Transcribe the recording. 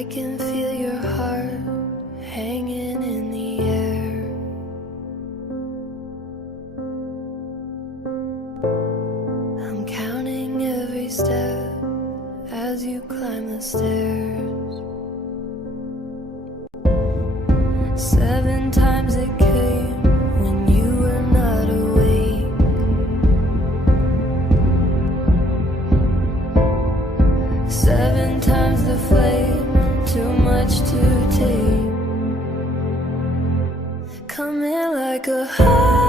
I can feel your heart hanging in the air. I'm counting every step as you climb the stairs. 7 times it came when you were not awake. 7 times the flame, too much to take. Come in like a high